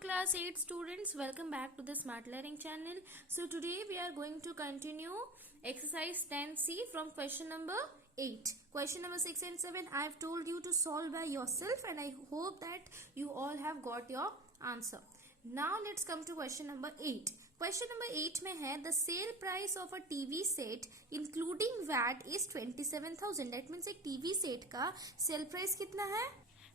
class 8 students, welcome back to the Smart Learning channel. So today we are going to continue exercise 10C from question number 8. Question number 6 and 7 I have told you to solve by yourself and I hope that you all have got your answer. Now let's come to question number 8. Question number 8 में है the sale price of a TV set including VAT is 27,000. That means एक TV set का sale price कितना है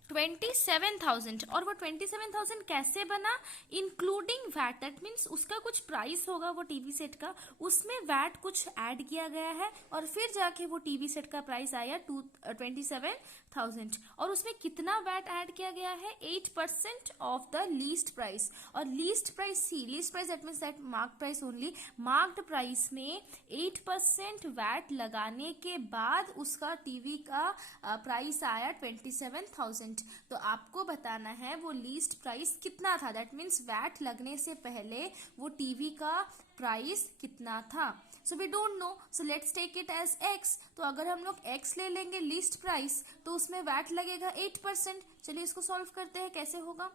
27,000 और वो 27,000 कैसे बना इंक्लूडिंग वैट. दैट मीन्स उसका कुछ प्राइस होगा वो टीवी सेट का, उसमें वैट कुछ ऐड किया गया है और फिर जाके वो टीवी सेट का प्राइस आया 27,000 और उसमें कितना वैट ऐड किया गया है 8% ऑफ द लीस्ट प्राइस. और least price that means that mark price only. Marked price में 8% वैट लगाने के बाद उसका टीवी का प्राइस आया 27,000. तो आपको बताना है वो लीस्ट प्राइस कितना था. दैट मीन्स वैट लगने से पहले वो टीवी का प्राइस कितना था. So we don't know, so let's take it as x. तो अगर हम लोग एक्स ले लेंगे लीस्ट प्राइस तो उसमें वैट लगेगा 8%. चलिए इसको सॉल्व करते हैं कैसे होगा.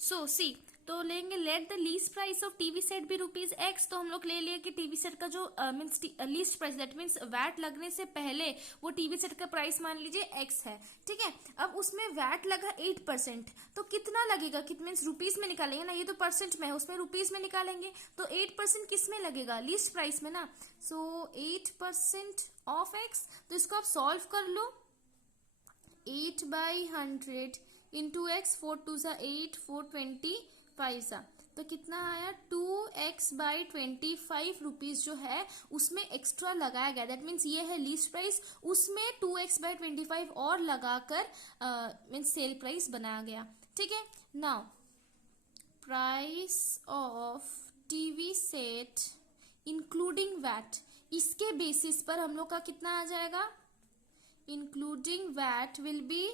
सो सी तो लेंगे let the least price of TV set भी रुपीज एक्स. तो हम लोग ले लिए कि टीवी सेट का जो means least price that means VAT लगने से पहले वो टीवी सेट का प्राइस मान लीजिए एक्स है. ठीक है, अब उसमें वैट लगा 8% तो कितना लगेगा, कित मीन्स रुपीज में निकालेंगे ना, ये तो परसेंट में है उसमें रुपीज में निकालेंगे तो 8% किस में लगेगा लीस्ट प्राइस में ना. सो 8% ऑफ एक्स. तो इसको आप सॉल्व कर लो. 8/100 इंटू एक्स 4 2 8 4 25 तो कितना आया 2x/25 रुपीज जो है उसमें एक्स्ट्रा लगाया गया. दैट मीन्स ये है लीस्ट प्राइस, उसमें 2x/25 और लगाकर मीन्स सेल प्राइस बनाया गया. ठीक है, now price of TV set including VAT, इसके बेसिस पर हम लोग का कितना आ जाएगा including VAT will be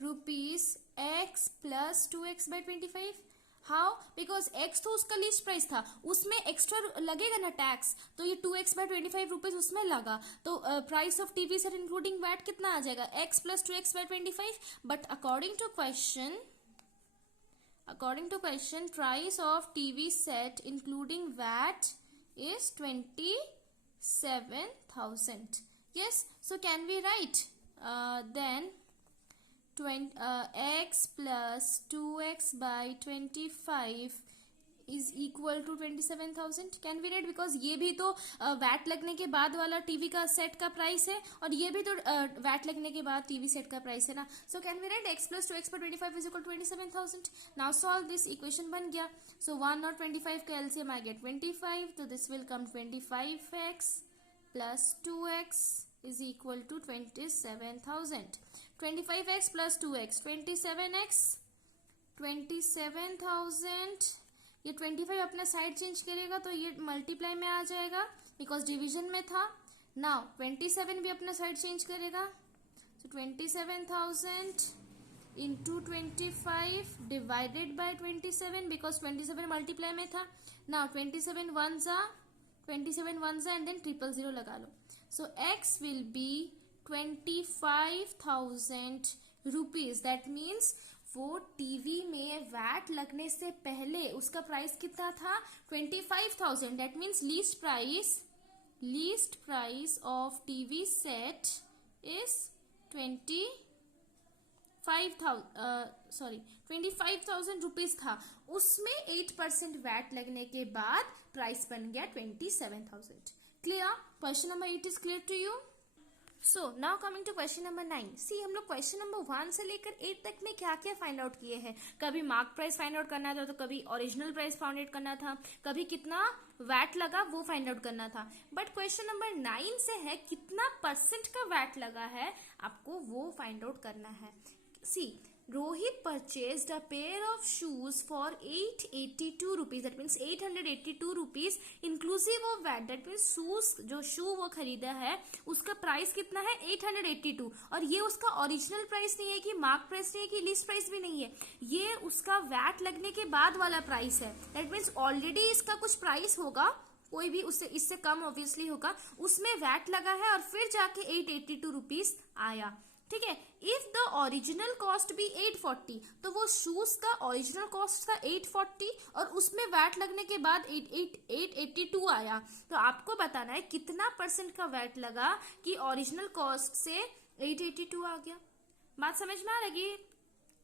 rupees x plus 2x/25. How, because x तो उसका लिस्ट प्राइस था, उसमें एक्स्ट्रा लगेगा ना टैक्स, तो ये 2x/25 रुपीज उसमें लगा तो price of TV set including VAT कितना आ जाएगा x plus 2x/25. But according to question price of TV set including VAT is 27,000. yes, so can we write then x plus 2x/25 is equal to 27,000. Can we write, because ये भी तो VAT लगने के बाद वाला TV का set का price है और ये भी तो वैट लगने के बाद टीवी सेट का प्राइस है ना. So can we write x plus 2x/25 is equal to 27,000. Now solve this. Equation बन गया. सो 1 और 25 का एलसीएम आ गया 25. तो this will come 25x plus 2x is equal to 27,000. 25x plus 2x 27x 27,000. ये 25 अपना साइड चेंज करेगा तो ये मल्टीप्लाई में आ जाएगा बिकॉज डिवीजन में था. नाउ 27 भी अपना साइड चेंज करेगा. so 27,000 into 25 divided by 27 because 27 multiply में था. नाउ 27 1s एंड देन 000 लगा लो. सो x will be 25,000 rupees. That means वो टीवी में वैट लगने से पहले उसका प्राइस कितना था 25,000. That means least price of TV set is 25,000 rupees था. उसमें 8% वैट लगने के बाद प्राइस बन गया 27,000. Clear? Question number 8 is clear to you. So now coming to question number 9. See हम लोग क्वेश्चन नंबर 1 से लेकर 8 तक में क्या क्या फाइंड आउट किए हैं. कभी मार्क प्राइस फाइंड आउट करना था, तो कभी ओरिजिनल प्राइस फाइंड आउट करना था, कभी कितना वैट लगा वो फाइंड आउट करना था. बट क्वेश्चन नंबर 9 से है कितना परसेंट का वैट लगा है आपको वो फाइंड आउट करना है. सी Rohit purchased a pair of shoes for 882 rupees. That means 882 rupees inclusive of VAT. That means shoes जो शू वो खरीदा है उसका प्राइस कितना है 882 और ये उसका ओरिजिनल प्राइस नहीं है कि मार्क प्राइस नहीं है कि लिस्ट प्राइस भी नहीं है, ये उसका वैट लगने के बाद वाला प्राइस है. That means ऑलरेडी इसका कुछ प्राइस होगा, कोई भी उससे इससे कम ऑब्वियसली होगा, उसमें वैट लगा है और फिर जाके 882 रुपीज आया. ठीक है। इफ द ओरिजिनल कॉस्ट भी 840, तो वो शूज का ओरिजिनल कॉस्ट था 840 और उसमें वैट लगने के बाद 882 आया। तो आपको बताना है कितना परसेंट का वैट लगा कि ओरिजिनल कॉस्ट से 882 आ गया। बात समझ में आ लगी?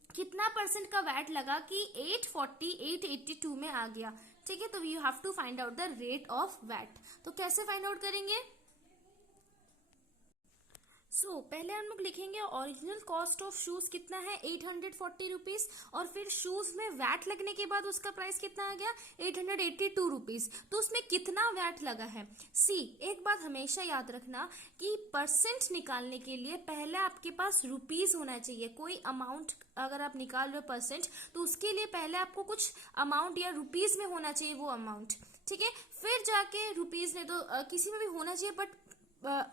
कितना परसेंट का वैट लगा कि 840 882 में आ गया। ठीक है, तो you have to find out the rate of VAT. तो कैसे फाइंड आउट करेंगे? पहले हम लोग लिखेंगे ओरिजिनल कॉस्ट ऑफ शूज कितना है 840 रुपीज, और फिर शूज में वैट लगने के बाद उसका प्राइस कितना आ गया 882 रुपीज। तो उसमें कितना वैट लगा है? सी, एक बात हमेशा याद रखना कि परसेंट निकालने के लिए पहले आपके पास रुपीज होना चाहिए। कोई अमाउंट अगर आप निकाल रहे हो परसेंट, तो उसके लिए पहले आपको कुछ अमाउंट या रुपीज में होना चाहिए वो अमाउंट। ठीक है, फिर जाके रुपीज में तो किसी में भी होना चाहिए, बट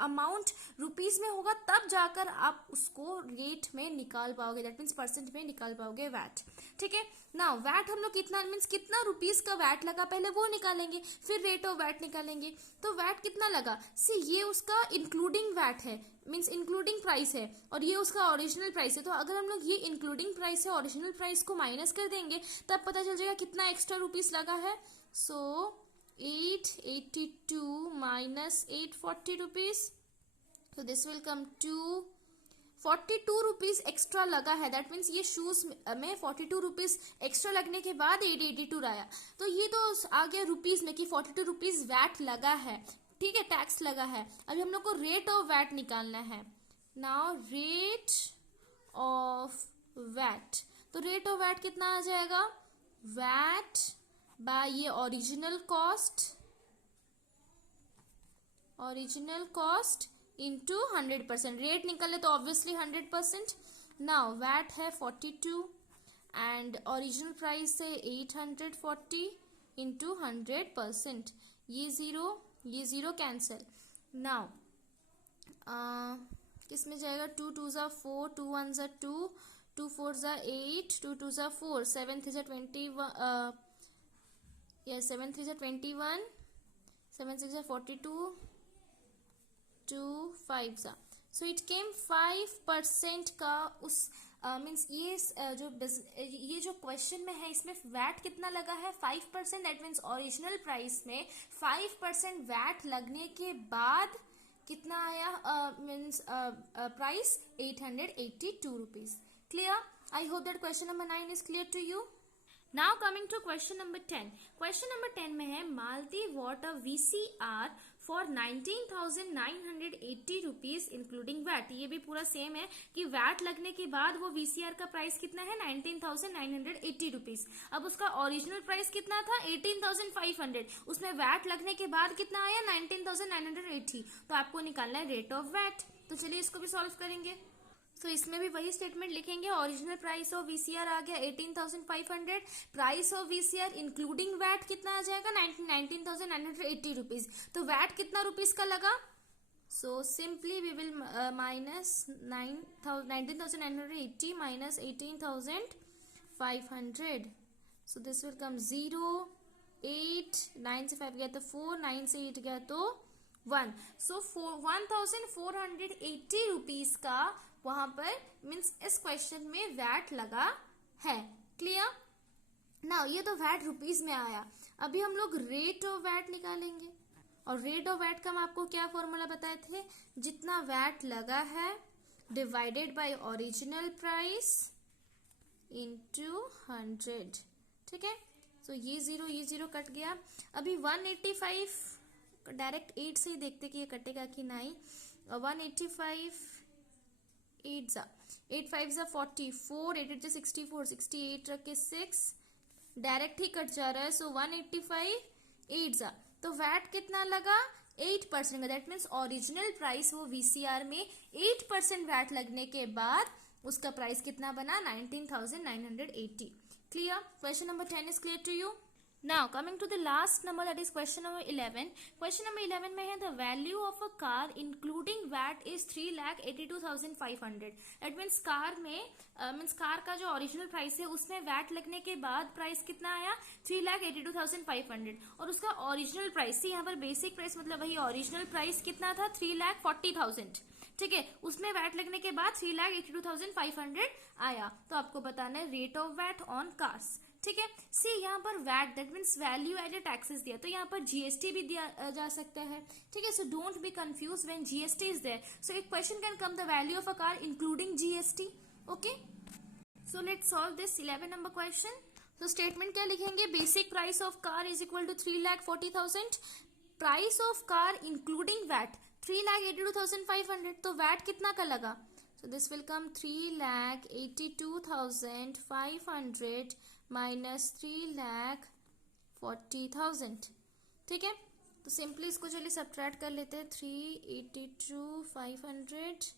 अमाउंट रुपीज में होगा तब जाकर आप उसको रेट में निकाल पाओगे, दैट मीन्स परसेंट में निकाल पाओगे वैट। ठीक है, नाउ वैट हम लोग कितना मीन्स कितना रुपीज का वैट लगा पहले वो निकालेंगे, फिर रेट ऑफ वैट निकालेंगे। तो वैट कितना लगा? सी, ये उसका इंक्लूडिंग वैट है, मीन्स इंक्लूडिंग प्राइस है, और ये उसका ओरिजिनल प्राइस है। तो अगर हम लोग ये इंक्लूडिंग प्राइस है ओरिजिनल प्राइस को माइनस कर देंगे तब पता चल जाएगा कितना एक्स्ट्रा रुपीज लगा है। सो 882 minus 840 rupees, so this will come to 42 rupees extra लगा है। दैट मीन्स ये शूज में 42 रुपीज एक्स्ट्रा लगने के बाद 882 आया। तो ये तो आ गया रुपीज में कि 42 रुपीज वैट लगा है। ठीक है, टैक्स लगा है। अभी हम लोग को रेट ऑफ वैट निकालना है। नाउ रेट ऑफ वैट, तो रेट ऑफ वैट कितना आ जाएगा? वैट बाय ये ओरिजिनल कॉस्ट इंटू 100%। रेट निकले तो ऑब्वियसली 100%। नाउ वैट है 42 एंड ओरिजिनल प्राइस है 840 इंटू 100%। ये जीरो कैंसिल। नाउ किस में जाएगा? 2 2 ज़ा 4, 2 1 ज़ा 2, 2 4 ज़ा 8, 2 2 ज़ा 4, 7 3 ज़ा 21, yes 7 3 ज़ा 21, 7 6 ज़ा 42, 2 5 ज़ा। सो इट केम 5% का उस मीन्स ये जो क्वेश्चन में है इसमें वैट कितना लगा है 5%। दैट मीन्स ओरिजिनल प्राइस में 5% वैट लगने के बाद कितना आया means price 882 rupees. Clear? I hope that question number 9 is clear to you. Now coming to question number 10। Question number 10 में है Malti bought a VCR for 19,980 rupees including VAT. ये भी पूरा सेम है कि वैट लगने के बाद वो VCR का प्राइस कितना है 19,980 रुपीज। अब उसका ओरिजिनल प्राइस कितना था 18,500, उसमें वैट लगने के बाद कितना आया 19,980। तो आपको निकालना है रेट ऑफ वैट। तो चलिए इसको भी सॉल्व करेंगे। तो इसमें भी वही स्टेटमेंट लिखेंगे। ओरिजिनल प्राइस ऑफ VCR आ गया 18,500, price of VCR including VAT कितना आ जाएगा 19,980 रुपीज। तो वैट कितना रुपीज का लगा? So simply we will minus 19,980 minus 18,500। So this will come 0, 8, 9 से 5 गया तो 4, 9 से 8 गया तो 1। सो 1,480 रुपीज का वहां पर मीन्स इस क्वेश्चन में वैट लगा है। क्लियर? नाउ ये तो वैट रुपीज में आया। अभी हम लोग रेट ऑफ वैट निकालेंगे, और रेट ऑफ वैट का हम आपको क्या फॉर्मूला बताए थे? जितना वैट लगा है divided by original price into 100। ठीक है, तो ये जीरो कट गया। अभी 185 डायरेक्ट 8 से ही देखते कि ये कटेगा कि नहीं। 185 8 ज़ा 8 5 ज़ा 44, 8 8 ज़ा 64, 68 रख के 6 डायरेक्ट ही कट जा रहा है। सो 185 8 ज़ा। तो वैट कितना लगा 8% का। दैट मीन्स ओरिजिनल प्राइस वो VCR में 8% वैट लगने के बाद उसका प्राइस कितना बना 19,980। Clear? Question number 10 is clear to you. Now coming to the last number, that is question number 11. Question number 11 में है the value of a car including VAT is 3,82,500. That means car में car का जो original price है उसमें VAT लगने के बाद प्राइस कितना आया 3,82,500, और उसका ओरिजिनल प्राइस यहाँ पर बेसिक प्राइस मतलब वही ओरिजिनल प्राइस कितना था 3,40,000। ठीक है, उसमें वैट लगने के बाद 3,82,500 आया, तो आपको बताना है rate of VAT on cars. ठीक है, सी यहाँ पर VAT that means value added taxes दिया, तो यहाँ पर जीएसटी भी दिया जा सकता है। ठीक है, so don't be confuse when GST is there. So एक question can come the value of a car including GST. Okay, so let's solve this 11 number question. तो स्टेटमेंट क्या लिखेंगे, basic price of car is equal to 3,40,000, price of car including VAT 3,82,500, तो VAT कितना का लगा, so this will come 3,82,500 minus 3,40,000। ठीक है, तो सिंपली इसको चलिए सब्ट्रैक्ट कर लेते हैं, 3,82,500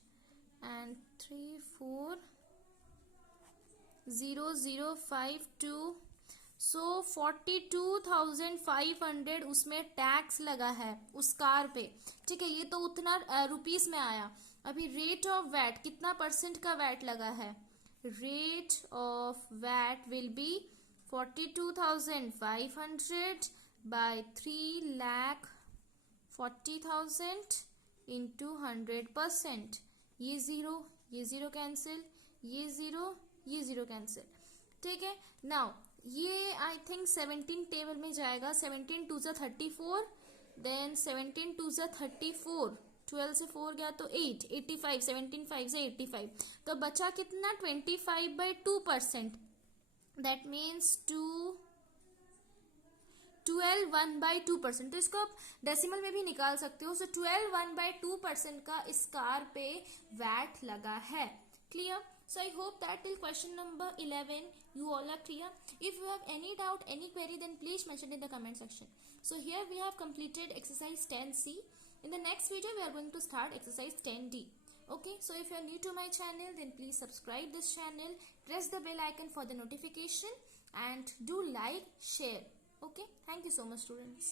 एंड 3,40,052, सो 42,500 उसमें टैक्स लगा है उस कार पे। ठीक है, ये तो उतना रुपीस में आया। अभी रेट ऑफ वैट कितना परसेंट का वैट लगा है, rate of VAT will be 42,500 by 3,40,000 into 100%। ये जीरो कैंसिल, ये जीरो कैंसिल। ठीक है, नाउ ये आई थिंक 17 टेबल में जाएगा, 17 टू ज़ा 34, देन 17 टू ज़ा 34, 12 से 4 गया तो 8, 85, 17 5 से 85, तो बचा कितना 25/2%, दैट मीन्स 12 1/2%। तो इसको आप डेसिमल में भी निकाल सकते हो। सो 12 1/2% का इस कार पे वैट लगा है। Clear? So I hope that till question number 11 you all are clear. If you have any doubt, any query, then please mention in the comment section. So here we have completed exercise 10C. In the next video we are going to start exercise 10D. Okay, so if you are new to my channel, then please subscribe this channel, press the bell icon for the notification, and do like, share. Okay, thank you so much students.